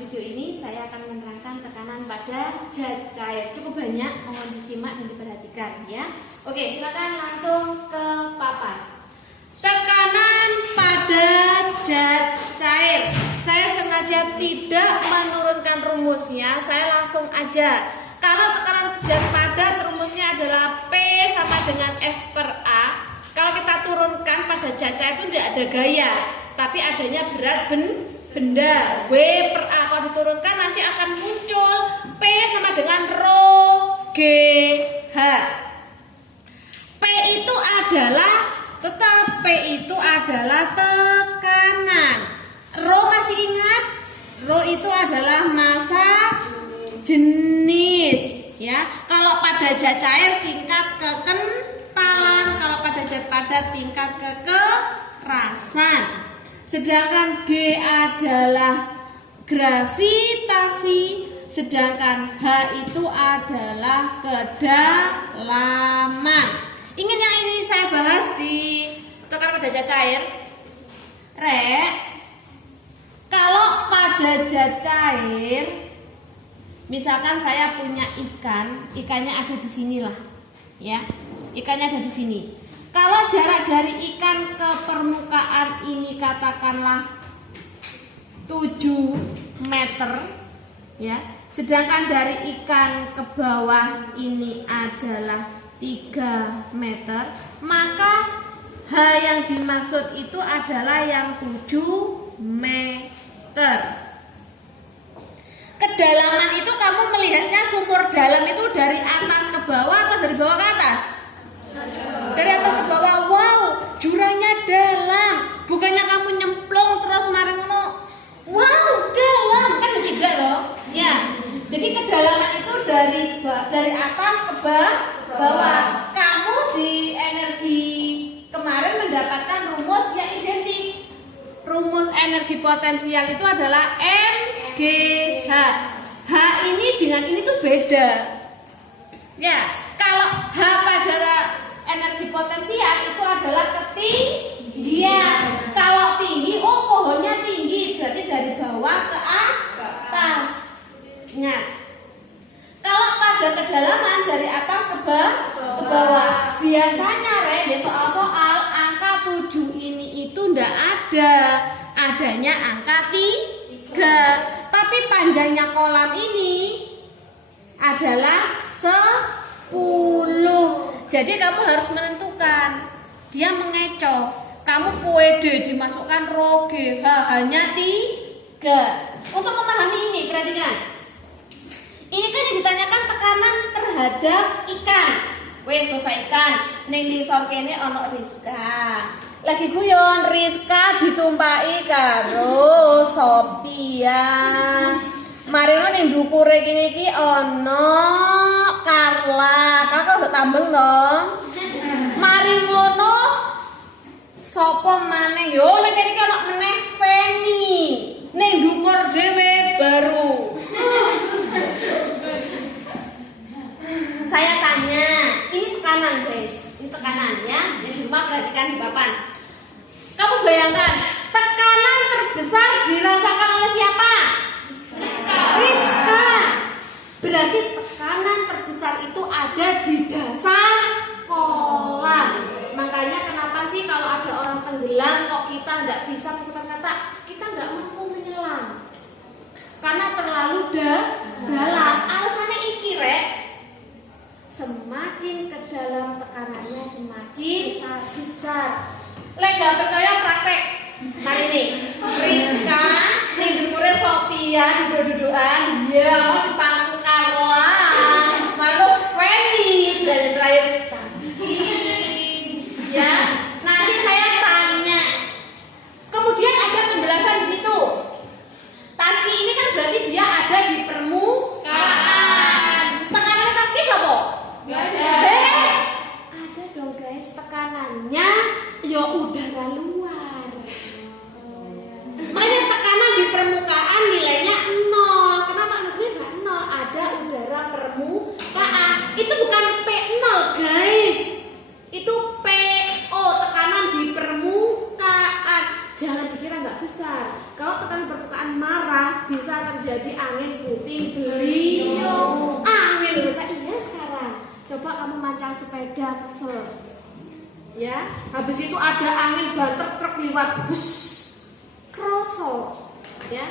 video ini saya akan menerangkan tekanan pada zat cair. Cukup banyak, mohon disimak dan diperhatikan ya. Oke, silakan langsung ke papan. Tekanan pada zat cair. Saya sengaja tidak menurunkan rumusnya, saya langsung aja. Kalau tekanan zat padat rumusnya adalah P sama dengan F per A. Kalau kita turunkan pada zat cair itu tidak ada gaya, tapi adanya berat benda. W per A kalau diturunkan nanti akan muncul P sama dengan rho G H. P itu adalah tetap P itu adalah tekanan. Rho masih ingat? Rho itu adalah massa jenis ya. Kalau pada zat cair tingkat kekentalan, kalau pada zat padat tingkat kekerasan. Sedangkan G adalah gravitasi, sedangkan H itu adalah kedalaman. Ingat yang ini saya bahas di tekanan pada zat cair? Rek, kalau pada zat cair, misalkan saya punya ikan, ikannya ada di sinilah, ya, ikannya ada di sini. Kalau jarak dari ikan ke permukaan ini katakanlah 7 meter, ya, sedangkan dari ikan ke bawah ini adalah 3 meter, maka H yang dimaksud itu adalah yang 7 meter. Kedalaman itu kamu melihatnya sumur dalam itu dari atas ke bawah atau dari bawah ke atas? Dari atas ke bawah. Wow, jurangnya dalam. Bukannya kamu nyemplung terus mari ngono. Wow, dalam kan tidak loh. Ya. Jadi kedalaman itu dari atas ke bawah. Kamu di energi kemarin mendapatkan rumus yang identik. Rumus energi potensial itu adalah MGH. H ini dengan ini tuh beda. Ya, kalau H pada energi potensial itu adalah ketinggian. Kalau tinggi, oh pohonnya tinggi, berarti dari bawah ke atas. Ingat. Kalau pada kedalaman dari atas ke bawah. Biasanya di soal-soal angka 7 ini itu ndak ada. Adanya angka 3. Tapi panjangnya kolam ini adalah 10. Jadi kamu harus menentukan. Dia mengecoh. Kamu pede dimasukkan rho G H hanya 3. Untuk memahami ini, perhatikan. Ini kan yang ditanyakan tekanan terhadap ikan. Wes basa ikan. Ning ngisor kene ana Rizka. Lagi guyon Rizka ditumpaki karo Sophia. Marino ning ndukure kene iki ana Carla. Kakak udah tambeng dong. Mari ngono sapa maneh yo lek iki ana meneh Feni. Ning ndukur dhewe baru. Saya tanya, ini tekanan guys, ini tekanannya. Yang di rumah perhatikan di papan. Kamu bayangkan, tekanan terbesar dirasakan oleh siapa? Rizka. Berarti tekanan terbesar itu ada di dasar kolam. Makanya kenapa sih kalau ada orang tenggelam kok kita nggak bisa masukkan kata kita nggak mampu menyelam? Karena terlalu dalam. Alasannya iki rek. Semakin ke dalam tekanannya semakin besar. Lek gak percaya praktek. Hari ini Rizka sing dukure Sophia duduk-dudukan. Iya, mau dipangku Carla. Malu Feni dan terakhir Taski. Ya, nanti saya tanya. Kemudian ada penjelasan di situ. Taski ini kan berarti dia ada di permukaan. Tekanan Taski siapa? Gak ada. Ada dong guys, tekanannya ya udara luar. Makanya tekanan di permukaan nilainya 0. Kenapa nilainya bisa terjadi angin puting beliung. Angin kata iya sekarang. Coba kamu mancang sepeda kesel. Ya, habis itu ada angin banter truk lewat, bus, kroso. Ya,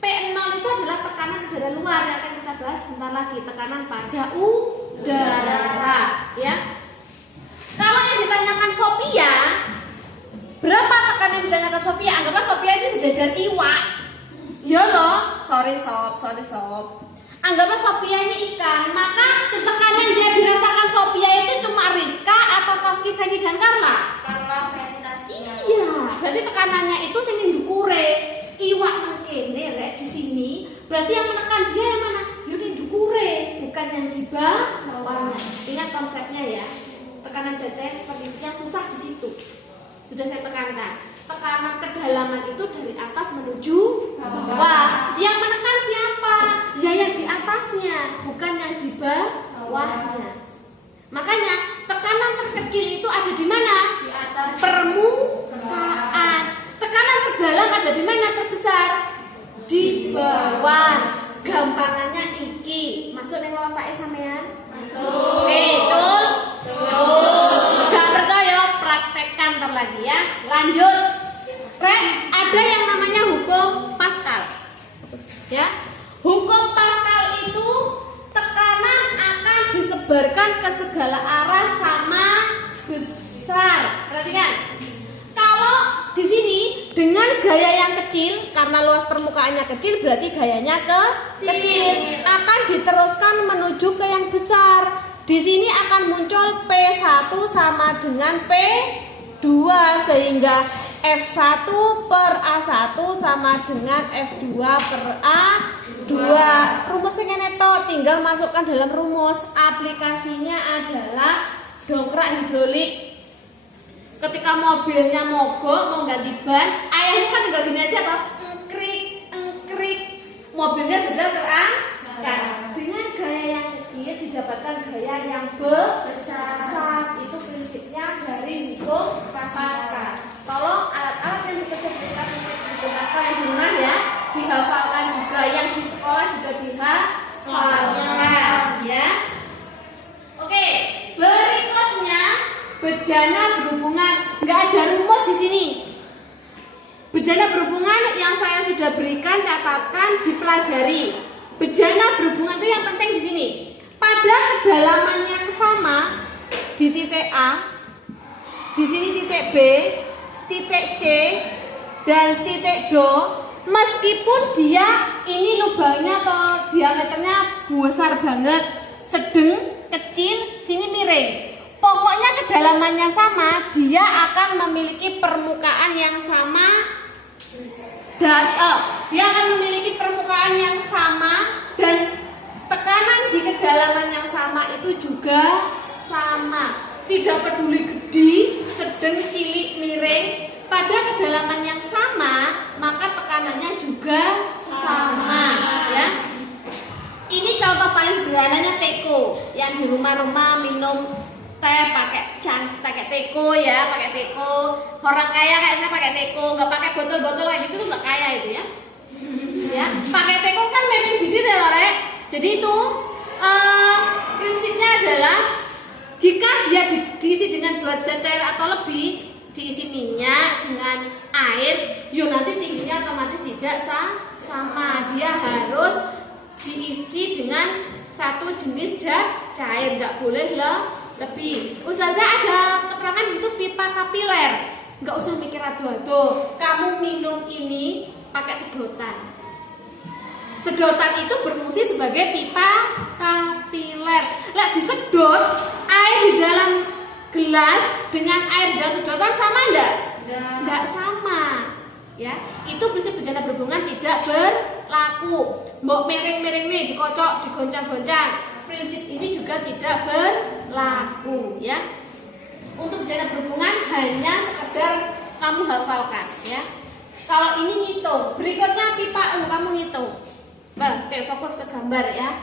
P0 itu adalah tekanan udara luar yang akan kita bahas sebentar lagi. Tekanan pada udara. Ya, kalau yang ditanyakan Sophia, berapa tekanan yang ditanyakan Sophia? Anggaplah Sophia ini sejajar iwak. Ya loh, sorry sob. Anggaplah Sophia ini ikan, maka tekanan yang dirasakan Sophia itu cuma Rizka atau Taski, Feni dan Carla? Karena Taski. Iya, berarti tekanannya itu sini dukure. Iwak mengkene rek di sini, berarti yang menekan dia yang mana? Yang dukure, bukan yang di bawahnya. Ingat konsepnya ya. Tekanan jajar seperti itu, yang susah di situ. Sudah saya tekankan. Tekanan kedalaman itu dari atas menuju bawah. Yang menekan siapa? Ya yang di atasnya, bukan yang di bawahnya. Makanya tekanan terkecil itu ada di mana? Di atas permukaan. Tekanan terdalam ada di mana? Terbesar di bawah. Gampangannya iki. Masuk ning Pak sampean? masuk. Oke, cul. Gak percaya, praktekkan ntar lagi ya. Lanjut. Rek, ada yang namanya hukum Pascal. Ya. Hukum Pascal itu tekanan akan disebarkan ke segala arah sama besar. Perhatikan. Kalau di sini dengan gaya yang kecil, karena luas permukaannya kecil, berarti gayanya kecil. Akan diteruskan menuju ke yang besar. Di sini akan muncul P1 sama dengan P2 sehingga F1 per A1 sama dengan F2 per A2. Rumusnya ngene tok, tinggal masukkan dalam rumus. Aplikasinya adalah dongkrak hidrolik. Ketika mobilnya mogok mau ganti ban, ayahnya kan tinggal gini aja toh, engkrik. Mobilnya sudah terangkat. Dengan gaya yang kecil didapatkan gaya yang besar. Itu prinsipnya dari hukum Pascal. Tolong alat-alat yang dikerjakan prinsip hukum Pascal yang di rumah ya, dihafalkan juga, yang di sekolah juga dihafalkan ya. Oke, berikutnya bejana berhubungan. Nggak ada rumus di sini. Bejana berhubungan yang saya sudah berikan, catatkan, dipelajari. Bejana berhubungan itu yang penting di sini. Pada kedalaman yang sama di titik A, di sini titik B, titik C, dan titik D, meskipun dia ini lubangnya atau diameternya besar banget, sedang, kecil, sini miring. Pokoknya kedalamannya sama, dia akan memiliki permukaan yang sama dan dia akan memiliki permukaan yang sama dan tekanan di kedalaman yang sama itu juga sama. Tidak peduli gede, sedang, cilik, miring, pada kedalaman yang sama, maka tekanannya juga sama ya. Ini contoh paling sederhananya teko, yang di rumah-rumah minum teh pakai teko ya, pakai teko. Orang kaya kayak saya pakai teko, nggak pakai botol-botol kayak gitu tuh nggak kaya itu ya. Ya, pakai teko kan memang gini deh loh, Rek. Jadi itu prinsipnya adalah jika dia diisi dengan 2 cair atau lebih, diisi minyak dengan air, yuk nanti tingginya otomatis tidak sama. Dia harus diisi dengan satu jenis cair, nggak boleh lebih. Ustazah ada keterangan di situ pipa kapiler. Nggak usah mikir ado-ado. Kamu minum ini pakai sedotan. Sedotan itu berfungsi sebagai pipa kapiler. Lah disedot air di dalam gelas dengan air di dalam sedotan sama enggak? Enggak sama. Ya, itu prinsip bejana berhubungan tidak berlaku. Mbok miring-miring nih dikocok, digoncang-goncang. Prinsip ini juga tidak berlaku ya. Untuk bejana berhubungan hanya sekedar kamu hafalkan ya. Kalau ini ngitung, berikutnya pipa U, kamu ngitung. Oke, fokus ke gambar ya.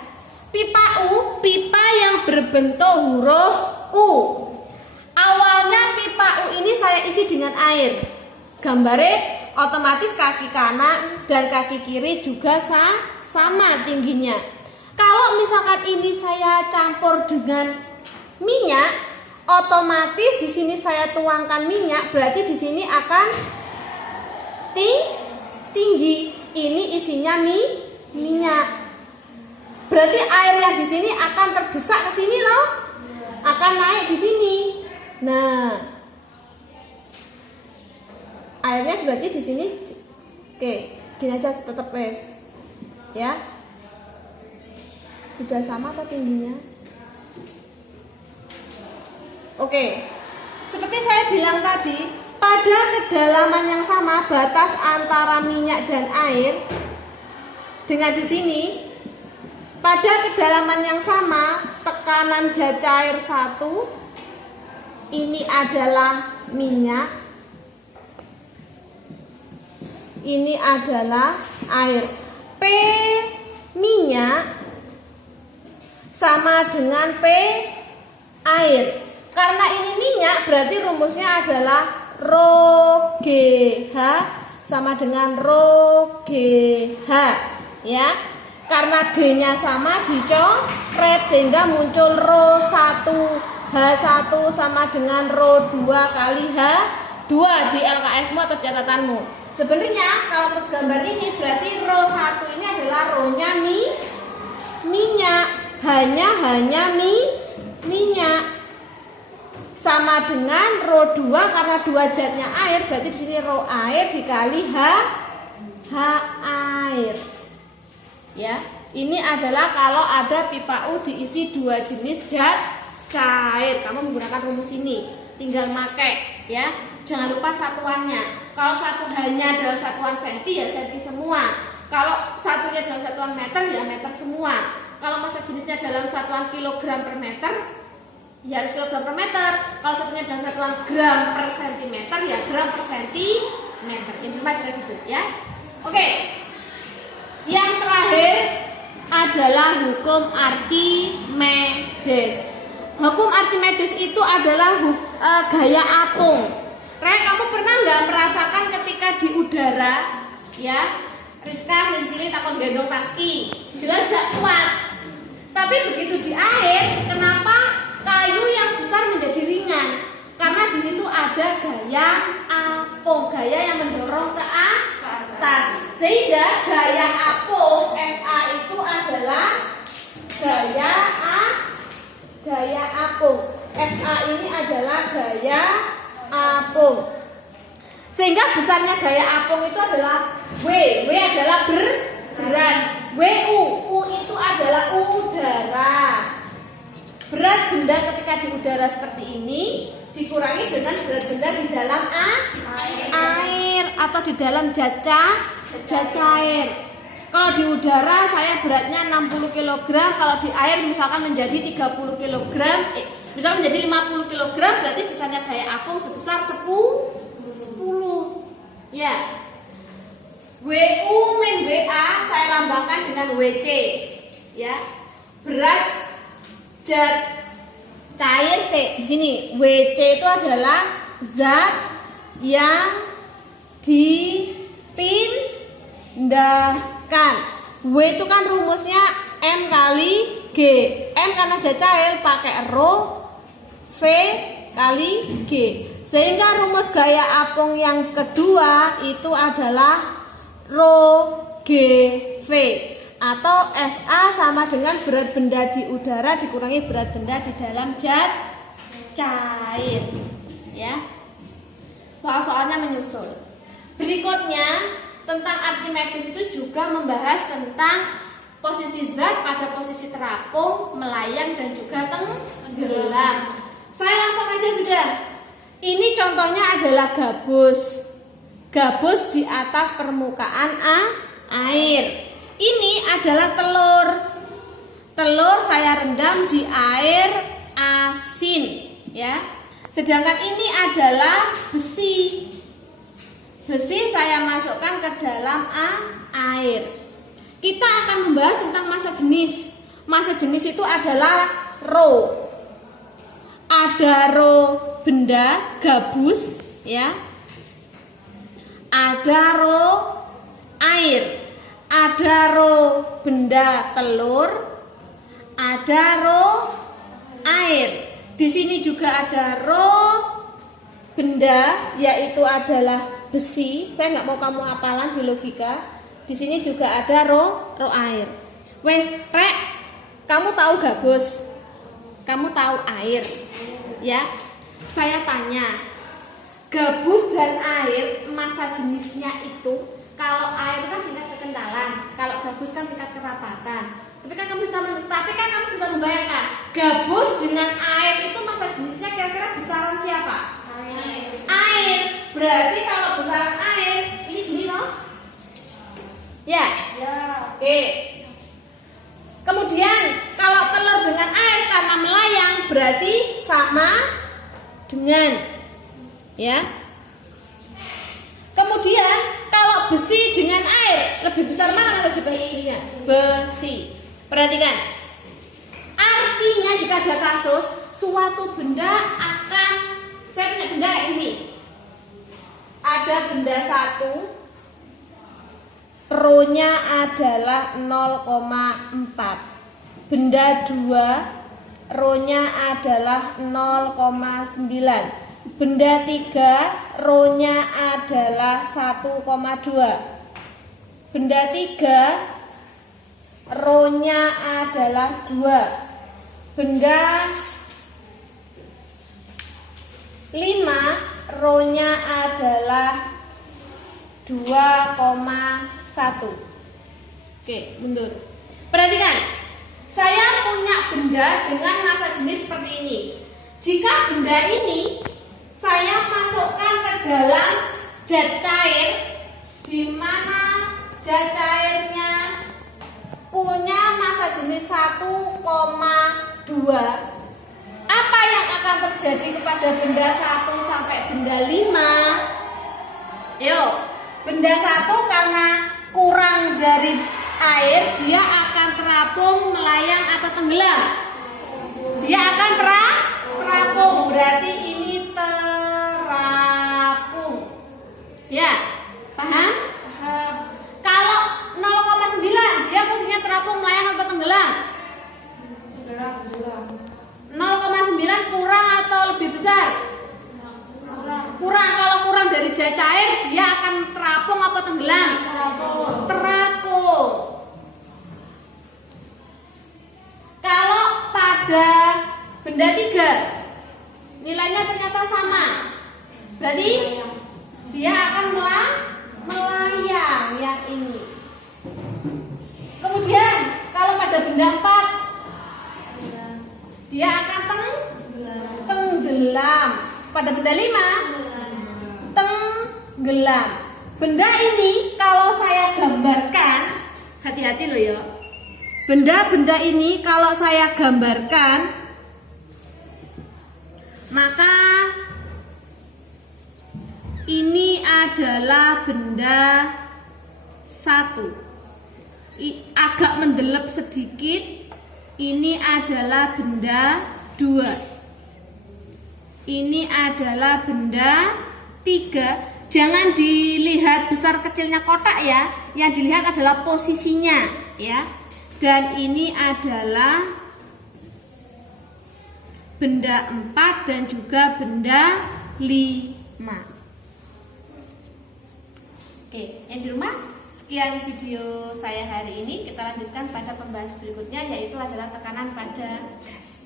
Pipa U, pipa yang berbentuk huruf U. Awalnya pipa U ini saya isi dengan air. Gambarnya otomatis kaki kanan dan kaki kiri juga sama tingginya. Kalau misalkan ini saya campur dengan minyak, otomatis di sini saya tuangkan minyak, berarti di sini akan tinggi. Ini isinya minyak. Berarti air yang di sini akan terdesak ke sini loh. Akan naik di sini. Nah, airnya berarti di sini. Oke, gini aja tetap wes. Ya. Sudah sama atau tingginya? Oke. Seperti saya bilang tadi, pada kedalaman yang sama batas antara minyak dan air dengan di sini, pada kedalaman yang sama tekanan zat cair 1, ini adalah minyak, ini adalah air. P minyak sama dengan P air. Karena ini minyak, berarti rumusnya adalah Rho GH sama dengan Rho GH, ya. Karena G-nya sama dicoret sehingga muncul Rho 1 H1 sama dengan Rho 2 kali H2 di LKS-mu atau di catatanmu. Sebenarnya kalau untuk gambar ini berarti Rho 1 ini adalah Rho-nya minyak, hanya minyak. Sama dengan Rho 2 karena 2 zatnya air, berarti di sini Rho air dikali H air. Ya, ini adalah kalau ada pipa U diisi 2 jenis zat cair. Kamu menggunakan rumus ini, tinggal pakai ya. Jangan lupa satuannya. Kalau satu hanya dalam satuan senti ya senti semua. Kalau satunya dalam satuan meter ya meter semua. Kalau masa jenisnya dalam satuan kilogram per meter ya harus kilogram per meter. Kalau satunya dalam satuan gram per sentimeter ya gram per sentimeter. Ini macam gitu ya. Oke. Yang terakhir adalah hukum Archimedes. Hukum Archimedes itu adalah gaya apung. Kayak kamu pernah nggak merasakan ketika di udara, ya, Rizka, Sencili, takon gendong Taski, jelas gak kuat. Tapi begitu di air, kenapa kayu yang besar menjadi ringan? Karena di situ ada gaya apung, gaya yang mendorong ke atas. Sehingga gaya apung Fa itu adalah gaya apung. Fa ini adalah gaya apung. Sehingga besarnya gaya apung itu adalah W adalah berat, U itu adalah udara. Berat benda ketika di udara seperti ini dikurangi dengan berat benda di dalam air atau di dalam zat cair. Kalau di udara saya beratnya 60 kg, kalau di air misalkan menjadi 30 kg, misalkan menjadi 50 kg, berarti besarnya gaya apung sebesar 10. Ya. WU min WA saya lambangkan dengan WC. Ya. Berat zat cair di sini. WC itu adalah zat yang dipindahkan. W itu kan rumusnya M kali G. M karena zat cair pakai Rho, V kali G. Sehingga rumus gaya apung yang kedua itu adalah Rho GV atau Fa sama dengan berat benda di udara dikurangi berat benda di dalam zat cair. Ya. Soal-soalnya menyusul. Berikutnya tentang Archimedes itu juga membahas tentang posisi zat pada posisi terapung, melayang dan juga tenggelam. Saya langsung aja sudah. Ini contohnya adalah gabus. Gabus di atas permukaan air. Ini adalah telur. Telur saya rendam di air asin, ya. Sedangkan ini adalah besi. Besi saya masukkan ke dalam air. Kita akan membahas tentang massa jenis. Massa jenis itu adalah Rho. Ada Rho benda gabus, ya. ada ro air, ada ro benda telur, ada ro air. Di sini juga ada ro benda, yaitu adalah besi. Saya nggak mau kamu hafalan di logika. Di sini juga ada ro air. Wes, Rek, kamu tahu gabus? Kamu tahu air? Ya. Saya tanya, gabus dan air massa jenisnya itu, kalau air kan tingkat kekentalan, kalau gabus kan tingkat kerapatan. Tapi kan kamu bisa membayangkan, gabus dengan air itu massa jenisnya kira-kira besaran siapa? Air. Berarti kalau besaran air ini gini loh. Ya. Oke. Kemudian kalau telur dengan air karena melayang berarti sama dengan, ya. Kemudian kalau besi dengan air lebih besar mana resikonya? Besi. Perhatikan. Artinya jika ada kasus suatu benda akan, saya punya benda kayak gini. Ada benda 1, rho-nya adalah 0,4. Benda 2, rho-nya adalah 0,9. Benda 3, rho-nya adalah 1,2. Benda 3, rho-nya adalah 2. Benda 5, rho-nya adalah 2,1. Oke, mundur. Perhatikan, saya punya benda dengan massa jenis seperti ini. Jika benda ini saya masukkan ke dalam zat cair, di mana zat cairnya punya massa jenis 1,2, apa yang akan terjadi kepada benda 1 sampai benda 5? Yuk, benda 1 karena kurang dari air, dia akan terapung, melayang atau tenggelam. Dia akan terapung, berarti ini terapung. Ya, paham? Kalau 0,9 dia posisinya terapung, melayang atau tenggelam? 0,9 kurang atau lebih besar? Kurang. Kalau kurang dari zat cair dia akan terapung apa tenggelam? Terapung. Kalau pada benda 3 nilainya ternyata sama, berarti dia akan melayang yang ini. Kemudian kalau pada benda 4 dia akan tenggelam. Pada benda 5 tenggelam. Benda ini kalau saya gambarkan, hati-hati loh ya. Benda-benda ini kalau saya gambarkan, maka ini adalah benda 1. Agak mendelep sedikit. Ini adalah benda 2. Ini adalah benda 3. Jangan dilihat besar kecilnya kotak ya. Yang dilihat adalah posisinya ya. Dan ini adalah benda 4 dan juga benda 5. Oke, yang di rumah, sekian video saya hari ini. Kita lanjutkan pada pembahasan berikutnya, yaitu adalah tekanan pada gas.